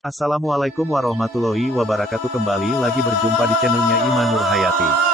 Assalamualaikum warahmatullahi wabarakatuh. Kembali lagi berjumpa di channelnya Iman Nur Hayati.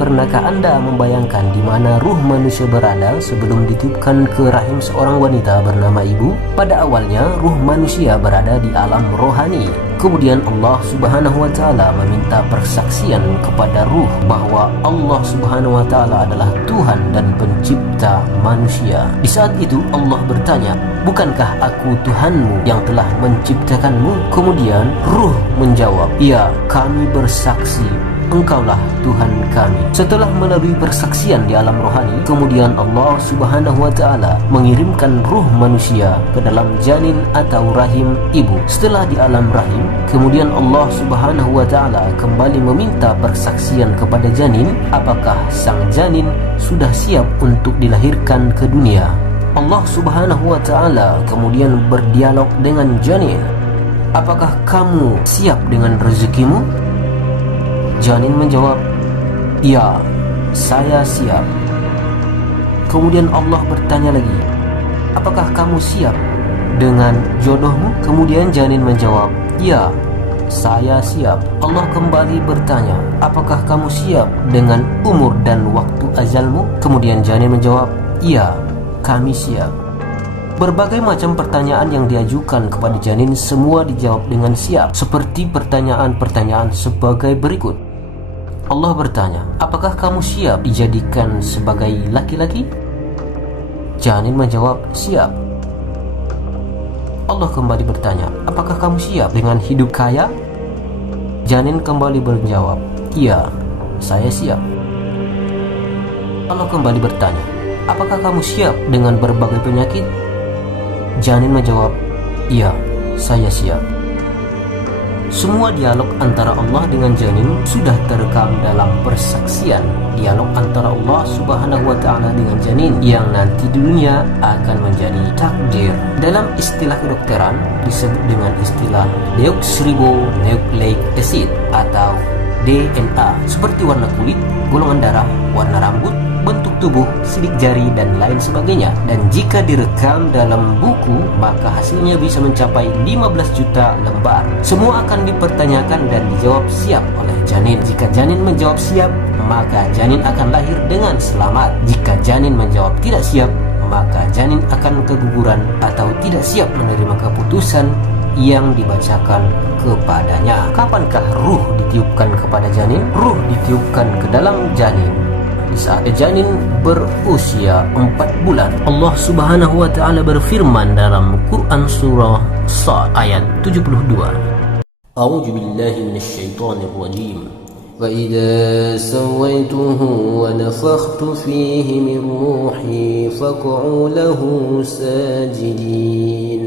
Pernahkah Anda membayangkan di mana ruh manusia berada sebelum ditiupkan ke rahim seorang wanita bernama ibu? Pada awalnya, ruh manusia berada di alam rohani. Kemudian Allah Subhanahu wa Ta'ala meminta persaksian kepada ruh bahwa Allah Subhanahu wa Ta'ala adalah Tuhan dan pencipta manusia. Di saat itu Allah bertanya, "Bukankah aku Tuhanmu yang telah menciptakanmu?" Kemudian ruh menjawab, "Ya, kami bersaksi Engkaulah Tuhan kami." Setelah melalui persaksian di alam rohani, kemudian Allah Subhanahu wa Ta'ala mengirimkan ruh manusia ke dalam janin atau rahim ibu. Setelah di alam rahim, kemudian Allah Subhanahu wa Ta'ala kembali meminta persaksian kepada janin, apakah sang janin sudah siap untuk dilahirkan ke dunia. Allah Subhanahu wa Ta'ala kemudian berdialog dengan janin, "Apakah kamu siap dengan rezekimu?" Janin menjawab, "Ya, saya siap." Kemudian Allah bertanya lagi, "Apakah kamu siap dengan jodohmu?" Kemudian janin menjawab, "Ya, saya siap." Allah kembali bertanya, "Apakah kamu siap dengan umur dan waktu ajalmu?" Kemudian janin menjawab, "Ya, kami siap." Berbagai macam pertanyaan yang diajukan kepada janin semua dijawab dengan siap, seperti pertanyaan-pertanyaan sebagai berikut. Allah bertanya, "Apakah kamu siap dijadikan sebagai laki-laki?" Janin menjawab, "Siap." Allah kembali bertanya, "Apakah kamu siap dengan hidup kaya?" Janin kembali menjawab, "Iya, saya siap." Allah kembali bertanya, "Apakah kamu siap dengan berbagai penyakit?" Janin menjawab, "Iya, saya siap." Semua dialog antara Allah dengan janin sudah terekam dalam persaksian dialog antara Allah Subhanahu wa Ta'ala dengan janin yang nanti di dunia akan menjadi takdir. Dalam istilah kedokteran disebut dengan istilah deoksiribonucleic acid atau DNA, seperti warna kulit, golongan darah, warna rambut, bentuk tubuh, sidik jari, dan lain sebagainya. Dan jika direkam dalam buku, maka hasilnya bisa mencapai 15 juta lembar. Semua akan dipertanyakan dan dijawab siap oleh janin. Jika janin menjawab siap, maka janin akan lahir dengan selamat. Jika janin menjawab tidak siap, maka janin akan keguguran atau tidak siap menerima keputusan yang dibacakan kepadanya. Kapankah ruh ditiupkan kepada janin? Ruh ditiupkan ke dalam janin di saat janin berusia 4 bulan. Allah Subhanahu wa Ta'ala berfirman dalam Quran surah Sad ayat 72. A'udzu billahi minasyaitonir rajim. Wa idza sawaituhu wa nafakhtu fihi min ruhi faq'u lahu sajidin.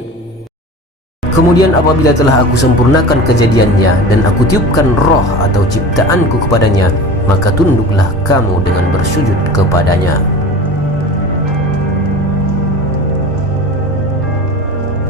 Kemudian apabila telah aku sempurnakan kejadiannya dan aku tiupkan roh atau ciptaanku kepadanya, maka tunduklah kamu dengan bersujud kepadanya.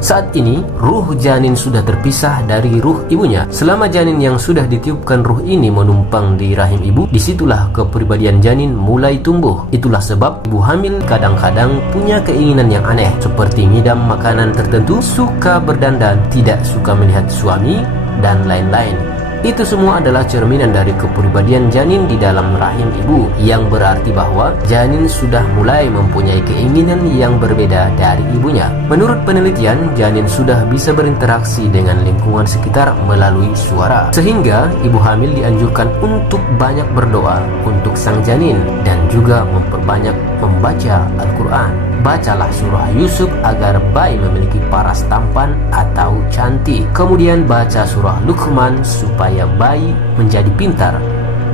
Saat ini, ruh janin sudah terpisah dari ruh ibunya. Selama janin yang sudah ditiupkan ruh ini menumpang di rahim ibu, disitulah kepribadian janin mulai tumbuh. Itulah sebab ibu hamil kadang-kadang punya keinginan yang aneh, seperti ngidam makanan tertentu, suka berdandan, tidak suka melihat suami, dan lain-lain. Itu semua adalah cerminan dari kepribadian janin di dalam rahim ibu, yang berarti bahwa janin sudah mulai mempunyai keinginan yang berbeda dari ibunya. Menurut penelitian, janin sudah bisa berinteraksi dengan lingkungan sekitar melalui suara, sehingga ibu hamil dianjurkan untuk banyak berdoa untuk sang janin dan juga memperbanyak membaca Al-Quran. Bacalah surah Yusuf agar bayi memiliki paras tampan atau cantik. Kemudian baca surah Luqman supaya bayi menjadi pintar.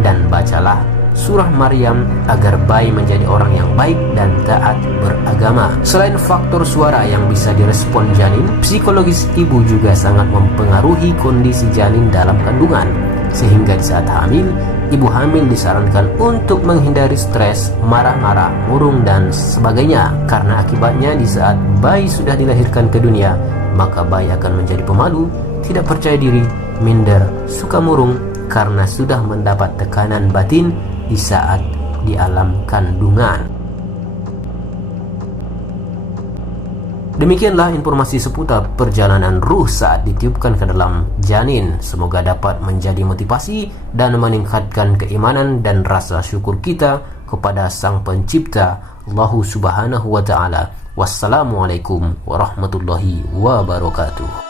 Dan bacalah surah Maryam agar bayi menjadi orang yang baik dan taat beragama. Selain faktor suara yang bisa direspon janin, psikologis ibu juga sangat mempengaruhi kondisi janin dalam kandungan. Sehingga di saat hamil, ibu hamil disarankan untuk menghindari stres, marah-marah, murung, dan sebagainya. Karena akibatnya di saat bayi sudah dilahirkan ke dunia, maka bayi akan menjadi pemalu tidak percaya diri, minder, suka murung karena sudah mendapat tekanan batin di saat di alam kandungan. Demikianlah informasi seputar perjalanan ruh saat ditiupkan ke dalam janin. Semoga dapat menjadi motivasi dan meningkatkan keimanan dan rasa syukur kita kepada Sang Pencipta, Allah Subhanahu wa Ta'ala. Wassalamualaikum warahmatullahi wabarakatuh.